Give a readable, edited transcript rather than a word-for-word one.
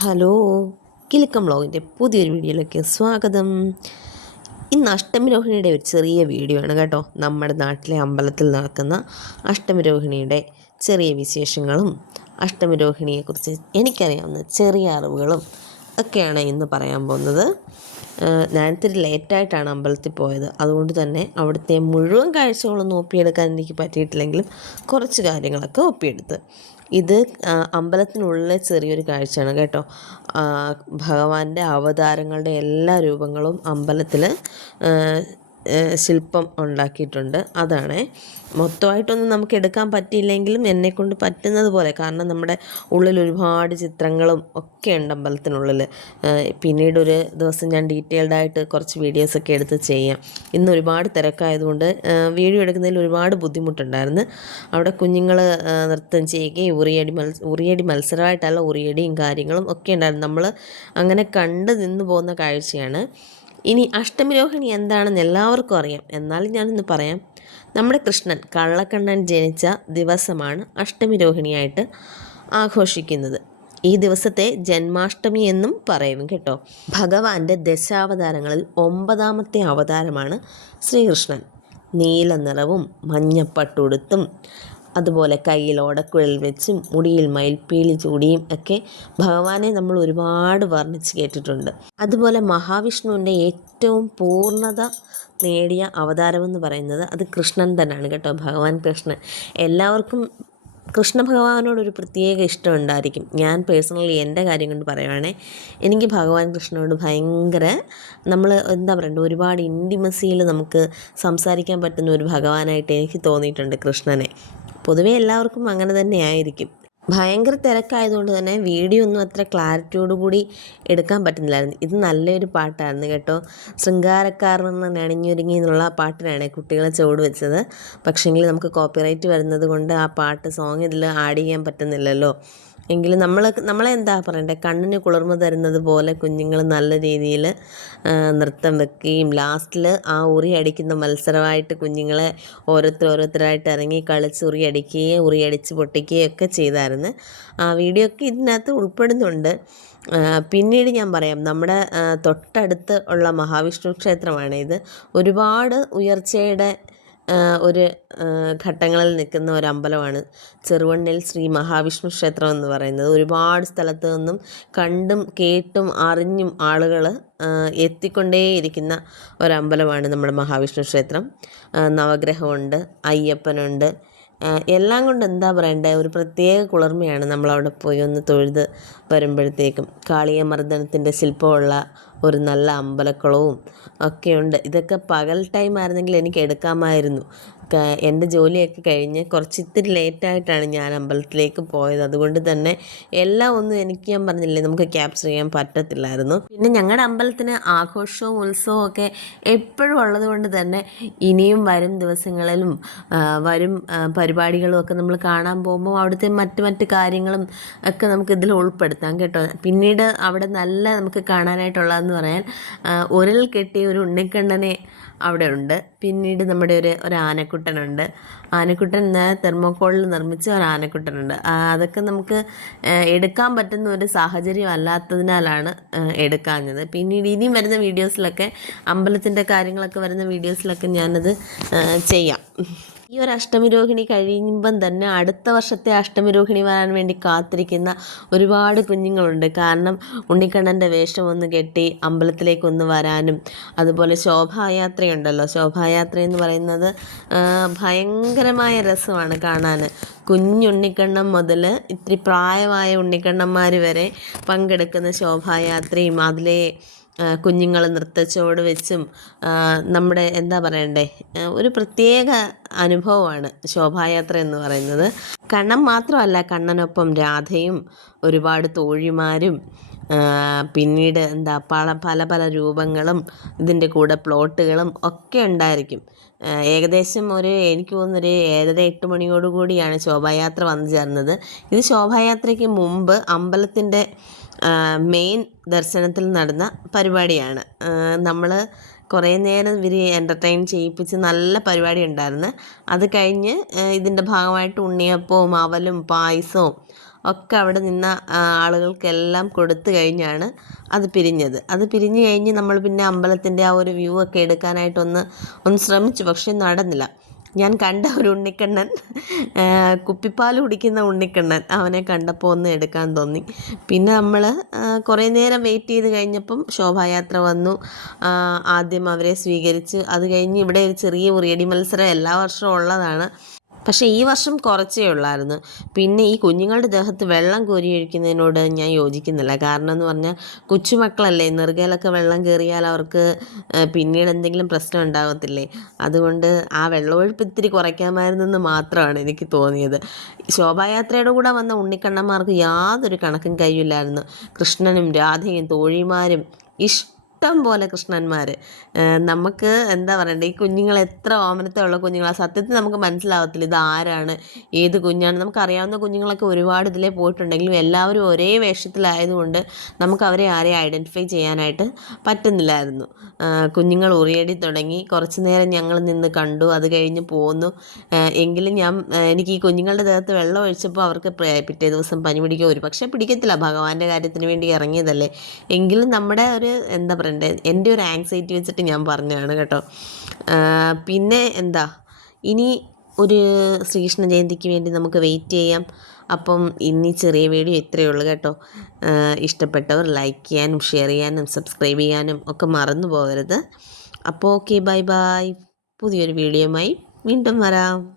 Hello, Kilukkam വ്ളോഗിൻ്റെ പുതിയൊരു വീഡിയോയിലേക്ക് സ്വാഗതം. ഇന്ന് അഷ്ടമിരോഹിണിയുടെ ഒരു ചെറിയ വീഡിയോ ആണ് കേട്ടോ. നമ്മുടെ നാട്ടിലെ അമ്പലത്തിൽ നടക്കുന്ന അഷ്ടമിരോഹിണിയുടെ ചെറിയ വിശേഷങ്ങളും അഷ്ടമിരോഹിണിയെക്കുറിച്ച് എനിക്കറിയാവുന്ന ചെറിയ അറിവുകളും ഒക്കെയാണ് ഇന്ന് പറയാൻ പോകുന്നത്. ഞാൻ ഇത്തിരി ലേറ്റായിട്ടാണ് അമ്പലത്തിൽ പോയത്. അതുകൊണ്ട് തന്നെ അവിടുത്തെ മുഴുവൻ കാഴ്ചകളൊന്നും ഒപ്പിയെടുക്കാൻ എനിക്ക് പറ്റിയിട്ടില്ലെങ്കിലും കുറച്ച് കാര്യങ്ങളൊക്കെ ഒപ്പിയെടുത്ത്. ഇത് അമ്പലത്തിനുള്ളിലെ ചെറിയൊരു കാഴ്ചയാണ് കേട്ടോ. ഭഗവാന്റെ അവതാരങ്ങളുടെ എല്ലാ രൂപങ്ങളും അമ്പലത്തിൽ ശില്പം ഉണ്ടാക്കിയിട്ടുണ്ട്. അതാണ് മൊത്തമായിട്ടൊന്നും നമുക്ക് എടുക്കാൻ പറ്റിയില്ലെങ്കിലും എന്നെക്കൊണ്ട് പറ്റുന്നത് പോലെ, കാരണം നമ്മുടെ ഉള്ളിൽ ഒരുപാട് ചിത്രങ്ങളും ഒക്കെ ഉണ്ട് അമ്പലത്തിനുള്ളിൽ. പിന്നീട് ഒരു ദിവസം ഞാൻ ഡീറ്റെയിൽഡായിട്ട് കുറച്ച് വീഡിയോസൊക്കെ എടുത്ത് ചെയ്യാം. ഇന്ന് ഒരുപാട് തിരക്കായതുകൊണ്ട് വീഡിയോ എടുക്കുന്നതിൽ ഒരുപാട് ബുദ്ധിമുട്ടുണ്ടായിരുന്നു. അവിടെ കുഞ്ഞുങ്ങൾ നൃത്തം ചെയ്യുകയും ഉറിയടി മത്സരമായിട്ടല്ല, ഉറിയടിയും കാര്യങ്ങളും ഒക്കെ ഉണ്ടായിരുന്നു. നമ്മൾ അങ്ങനെ കണ്ട് നിന്ന് പോകുന്ന കാഴ്ചയാണ്. ഇനി അഷ്ടമിരോഹിണി എന്താണെന്ന് എല്ലാവർക്കും അറിയാം, എന്നാലും ഞാനൊന്ന് പറയാം. നമ്മുടെ കൃഷ്ണൻ കള്ളക്കണ്ണൻ ജനിച്ച ദിവസമാണ് അഷ്ടമിരോഹിണിയായിട്ട് ആഘോഷിക്കുന്നത്. ഈ ദിവസത്തെ ജന്മാഷ്ടമി എന്നും പറയും കേട്ടോ. ഭഗവാന്റെ ദശാവതാരങ്ങളിൽ 9ാമത്തെ അവതാരമാണ് ശ്രീകൃഷ്ണൻ. നീല നിറവും മഞ്ഞപ്പട്ടുടുത്തും അതുപോലെ കയ്യിൽ ഓടക്കുഴൽ വെച്ചും മുടിയിൽ മയിൽപ്പീലി ചൂടിയും ഒക്കെ ഭഗവാനെ നമ്മൾ ഒരുപാട് വർണ്ണിച്ച് കേട്ടിട്ടുണ്ട്. അതുപോലെ മഹാവിഷ്ണുവിൻ്റെ ഏറ്റവും പൂർണ്ണത നേടിയ അവതാരമെന്ന് പറയുന്നത് അത് കൃഷ്ണൻ തന്നെയാണ് കേട്ടോ. ഭഗവാൻ കൃഷ്ണൻ, എല്ലാവർക്കും കൃഷ്ണ ഭഗവാനോടൊരു പ്രത്യേക ഇഷ്ടം ഉണ്ടായിരിക്കും. ഞാൻ പേഴ്സണലി എൻ്റെ കാര്യം കൊണ്ട് പറയുവാണെങ്കിൽ എനിക്ക് ഭഗവാൻ കൃഷ്ണനോട് ഭയങ്കര, നമ്മൾ എന്താ പറയണ്ടത്, ഒരുപാട് ഇൻറ്റിമസിയിൽ നമുക്ക് സംസാരിക്കാൻ പറ്റുന്ന ഒരു ഭഗവാനായിട്ട് എനിക്ക് തോന്നിയിട്ടുണ്ട് കൃഷ്ണനെ. പൊതുവേ എല്ലാവർക്കും അങ്ങനെ തന്നെ ആയിരിക്കും. ഭയങ്കര തിരക്കായതുകൊണ്ട് തന്നെ വീഡിയോ ഒന്നും അത്ര ക്ലാരിറ്റിയോടുകൂടി എടുക്കാൻ പറ്റുന്നില്ലായിരുന്നു. ഇത് നല്ലൊരു പാട്ടായിരുന്നു കേട്ടോ. ശൃംഗാരക്കാർ വന്ന് അണിഞ്ഞൊരുങ്ങി എന്നുള്ള പാട്ടിനാണ് കുട്ടികളെ ചുവട് വെച്ചത്. പക്ഷേങ്കിൽ നമുക്ക് കോപ്പിറൈറ്റ് വരുന്നത് കൊണ്ട് ആ സോങ് ഇതിൽ ആഡ് ചെയ്യാൻ പറ്റുന്നില്ലല്ലോ. എങ്കിലും നമ്മളെ എന്താ പറയണ്ടേ, കണ്ണിന് കുളിർമ തരുന്നത് പോലെ കുഞ്ഞുങ്ങൾ നല്ല രീതിയിൽ നൃത്തം വെക്കുകയും ലാസ്റ്റിൽ ആ ഉറി അടിക്കുന്ന മത്സരമായിട്ട് കുഞ്ഞുങ്ങളെ ഓരോരുത്തരായിട്ട് ഇറങ്ങി കളിച്ച് ഉറിയടിച്ച് പൊട്ടിക്കുകയും ഒക്കെ ചെയ്തായിരുന്നു. ആ വീഡിയോ ഒക്കെ ഇതിനകത്ത് ഉൾപ്പെടുന്നുണ്ട്. പിന്നീട് ഞാൻ പറയാം, നമ്മുടെ തൊട്ടടുത്ത് ഉള്ള മഹാവിഷ്ണു ക്ഷേത്രമാണ് ഇത്. ഒരുപാട് ഉയർച്ചയുടെ ഒരു ഘട്ടങ്ങളിൽ നിൽക്കുന്ന ഒരു അമ്പലമാണ് ചെറുവണ്ണിൽ ശ്രീ മഹാവിഷ്ണു ക്ഷേത്രം എന്ന് പറയുന്നത്. ഒരുപാട് സ്ഥലത്ത് നിന്നും കണ്ടും കേട്ടും അറിഞ്ഞും ആളുകൾ എത്തിക്കൊണ്ടേയിരിക്കുന്ന ഒരമ്പലമാണ് നമ്മുടെ മഹാവിഷ്ണു ക്ഷേത്രം. നവഗ്രഹമുണ്ട്, അയ്യപ്പനുണ്ട്, എല്ലാം കൊണ്ട് എന്താ പറയണ്ടേ, ഒരു പ്രത്യേക കുളിർമയാണ് നമ്മളവിടെ പോയി ഒന്ന് തൊഴുത് വരുമ്പോഴത്തേക്കും. കാളിയമർദ്ദനത്തിൻ്റെ ശില്പമുള്ള ഒരു നല്ല അമ്പലക്കുളവും ഒക്കെയുണ്ട്. ഇതൊക്കെ പകൽ ടൈം ആയിരുന്നെങ്കിൽ എനിക്ക് എടുക്കാമായിരുന്നു. എൻ്റെ ജോലിയൊക്കെ കഴിഞ്ഞ് ഇത്തിരി ലേറ്റായിട്ടാണ് ഞാൻ അമ്പലത്തിലേക്ക് പോയത്. അതുകൊണ്ട് തന്നെ എല്ലാം ഒന്നും എനിക്ക്, ഞാൻ പറഞ്ഞില്ലേ, നമുക്ക് ക്യാപ്ചർ ചെയ്യാൻ പറ്റത്തില്ലായിരുന്നു. പിന്നെ ഞങ്ങളുടെ അമ്പലത്തിന് ആഘോഷവും ഉത്സവവും ഒക്കെ എപ്പോഴും ഉള്ളത് കൊണ്ട് തന്നെ ഇനിയും വരും ദിവസങ്ങളിലും വരും പരിപാടികളും ഒക്കെ നമ്മൾ കാണാൻ പോകുമ്പോൾ അവിടുത്തെ മറ്റ് കാര്യങ്ങളും ഒക്കെ നമുക്ക് ഇതിൽ ഉൾപ്പെടുത്താം കേട്ടോ. പിന്നീട് അവിടെ നല്ല നമുക്ക് കാണാനായിട്ടുള്ളതെന്ന് പറയാൻ ഉരൽ കെട്ടിയ ഒരു ഉണ്ണിക്കണ്ണനെ അവിടെ ഉണ്ട്. പിന്നീട് നമ്മുടെ ഒരു ആനക്കുട്ടനുണ്ട്. ആനക്കുട്ടൻ തെർമോക്കോളിൽ നിർമ്മിച്ച ഒരു ആനക്കുട്ടനുണ്ട്. അതൊക്കെ നമുക്ക് എടുക്കാൻ പറ്റുന്ന ഒരു സാഹചര്യം അല്ലാത്തതിനാലാണ് എടുക്കാഞ്ഞത്. പിന്നീട് ഇനിയും വരുന്ന വീഡിയോസിലൊക്കെ, അമ്പലത്തിൻ്റെ കാര്യങ്ങളൊക്കെ വരുന്ന വീഡിയോസിലൊക്കെ ഞാനത് ചെയ്യാം. ഈ ഒരു അഷ്ടമിരോഹിണി കഴിയുമ്പം തന്നെ അടുത്ത വർഷത്തെ അഷ്ടമിരോഹിണി വരാൻ വേണ്ടി കാത്തിരിക്കുന്ന ഒരുപാട് കുഞ്ഞുങ്ങളുണ്ട്. കാരണം ഉണ്ണിക്കണ്ണൻ്റെ വേഷം ഒന്ന് കെട്ടി അമ്പലത്തിലേക്കൊന്ന് വരാനും, അതുപോലെ ശോഭായാത്രയുണ്ടല്ലോ. ശോഭായാത്ര എന്ന് പറയുന്നത് ഭയങ്കരമായ രസമാണ് കാണാൻ. കുഞ്ഞുണ്ണിക്കണ്ണൻ മുതൽ ഇത്തിരി പ്രായമായ ഉണ്ണിക്കണ്ണന്മാർ വരെ പങ്കെടുക്കുന്ന ശോഭായാത്രയും അതിലെ കുഞ്ഞുങ്ങൾ നൃത്തച്ചുവട് വെച്ചും നമ്മുടെ എന്താ പറയണ്ടേ, ഒരു പ്രത്യേക അനുഭവമാണ് ശോഭായാത്ര എന്ന് പറയുന്നത്. കണ്ണൻ മാത്രമല്ല, കണ്ണനൊപ്പം രാധയും ഒരുപാട് തോഴിമാരും പിന്നീട് പല രൂപങ്ങളും ഇതിൻ്റെ കൂടെ പ്ലോട്ടുകളും ഒക്കെ ഉണ്ടായിരിക്കും. ഏകദേശം എനിക്ക് തോന്നുന്നൊരു 7:30-8 മണിയോടുകൂടിയാണ് ശോഭായാത്ര വന്നു ചേർന്നത്. ഇത് ശോഭായാത്രയ്ക്ക് മുമ്പ് അമ്പലത്തിൻ്റെ മെയിൻ ദർശനത്തിൽ നടന്ന പരിപാടിയാണ്. നമ്മൾ കുറേ നേരം ഇവർ എൻ്റർടൈൻ ചെയ്യിപ്പിച്ച് നല്ല പരിപാടി ഉണ്ടായിരുന്നു. അത് കഴിഞ്ഞ് ഇതിൻ്റെ ഭാഗമായിട്ട് ഉണ്ണിയപ്പവും അവലും പായസവും ഒക്കെ അവിടെ നിന്ന ആളുകൾക്കെല്ലാം കൊടുത്തു കഴിഞ്ഞാണ് അത് പിരിഞ്ഞത്. അത് പിരിഞ്ഞു കഴിഞ്ഞ് നമ്മൾ പിന്നെ അമ്പലത്തിൻ്റെ ആ ഒരു വ്യൂ ഒക്കെ എടുക്കാനായിട്ടൊന്ന് ശ്രമിച്ചു, പക്ഷെ നടന്നില്ല. ഞാൻ കണ്ട ഒരു ഉണ്ണിക്കണ്ണൻ, കുപ്പിപ്പാൽ കുടിക്കുന്ന ഉണ്ണിക്കണ്ണൻ, അവനെ കണ്ടപ്പോൾ ഒന്ന് എടുക്കാൻ തോന്നി. പിന്നെ നമ്മൾ കുറേ നേരം വെയിറ്റ് ചെയ്ത് കഴിഞ്ഞപ്പം ശോഭായാത്ര വന്നു. ആദ്യം അവരെ സ്വീകരിച്ച്, അത് കഴിഞ്ഞ് ഇവിടെ ഒരു ചെറിയ ഉറിയടി മത്സരം എല്ലാ വർഷവും ഉള്ളതാണ്. പക്ഷേ ഈ വർഷം കുറച്ചേ ഉള്ളായിരുന്നു. പിന്നെ ഈ കുഞ്ഞുങ്ങളുടെ ദേഹത്ത് വെള്ളം കോരിയൊഴിക്കുന്നതിനോട് ഞാൻ യോജിക്കുന്നില്ല. കാരണം എന്ന് പറഞ്ഞാൽ കൊച്ചുമക്കളല്ലേ, നെറുകയിലൊക്കെ വെള്ളം കയറിയാൽ അവർക്ക് പിന്നീട് എന്തെങ്കിലും പ്രശ്നം ഉണ്ടാകത്തില്ലേ. അതുകൊണ്ട് ആ വെള്ളമൊഴുപ്പ് ഇത്തിരി കുറയ്ക്കാമായിരുന്നെന്ന് മാത്രമാണ് എനിക്ക് തോന്നിയത്. ശോഭായാത്രയുടെ കൂടെ വന്ന ഉണ്ണിക്കണ്ണന്മാർക്ക് യാതൊരു കണക്കും കഴിയില്ലായിരുന്നു. കൃഷ്ണനും രാധയും തോഴിമാരും ഇഷ്ടം പോലെ കൃഷ്ണന്മാർ. നമുക്ക് എന്താ പറയണ്ടേ, ഈ കുഞ്ഞുങ്ങൾ എത്ര ഓമനത്തുള്ള കുഞ്ഞുങ്ങളാണ്. സത്യത്തിൽ നമുക്ക് മനസ്സിലാവത്തില്ല ഇത് ആരാണ്, ഏത് കുഞ്ഞാണ്. നമുക്കറിയാവുന്ന കുഞ്ഞുങ്ങളൊക്കെ ഒരുപാട് ഇതിലേ പോയിട്ടുണ്ടെങ്കിലും എല്ലാവരും ഒരേ വേഷത്തിലായതുകൊണ്ട് നമുക്ക് അവരെ ആരെയും ഐഡൻറ്റിഫൈ ചെയ്യാനായിട്ട് പറ്റുന്നില്ലായിരുന്നു. കുഞ്ഞുങ്ങൾ ഉറിയടി തുടങ്ങി. കുറച്ച് നേരം ഞങ്ങൾ നിന്ന് കണ്ടു, അത് കഴിഞ്ഞ് പോന്നു. എങ്കിലും എനിക്ക് ഈ കുഞ്ഞുങ്ങളുടെ ദേഹത്ത് വെള്ളം ഒഴിച്ചപ്പോൾ അവർക്ക് പിറ്റേ ദിവസം പനി പിടിക്കുക, ഒരു പക്ഷേ പിടിക്കത്തില്ല, ഭഗവാന്റെ കാര്യത്തിന് വേണ്ടി ഇറങ്ങിയതല്ലേ. എങ്കിലും നമ്മുടെ ഒരു എന്താ പറയണ്ടേ, എൻ്റെ ഒരു ആങ്സൈറ്റി വെച്ചിട്ട് ഞാൻ പറഞ്ഞതാണ് കേട്ടോ. പിന്നെ എന്താ, ഇനി ഒരു ശ്രീകൃഷ്ണ ജയന്തിക്ക് വേണ്ടി നമുക്ക് വെയിറ്റ് ചെയ്യാം. അപ്പം ഇനി ചെറിയ വീഡിയോ ഇത്രയേ ഉള്ളൂ കേട്ടോ. ഇഷ്ടപ്പെട്ടവർ ലൈക്ക് ചെയ്യാനും ഷെയർ ചെയ്യാനും സബ്സ്ക്രൈബ് ചെയ്യാനും ഒക്കെ മറന്നു പോകരുത്. അപ്പോൾ ഓക്കെ, ബൈ ബൈ. പുതിയൊരു വീഡിയോയുമായി വീണ്ടും വരാം.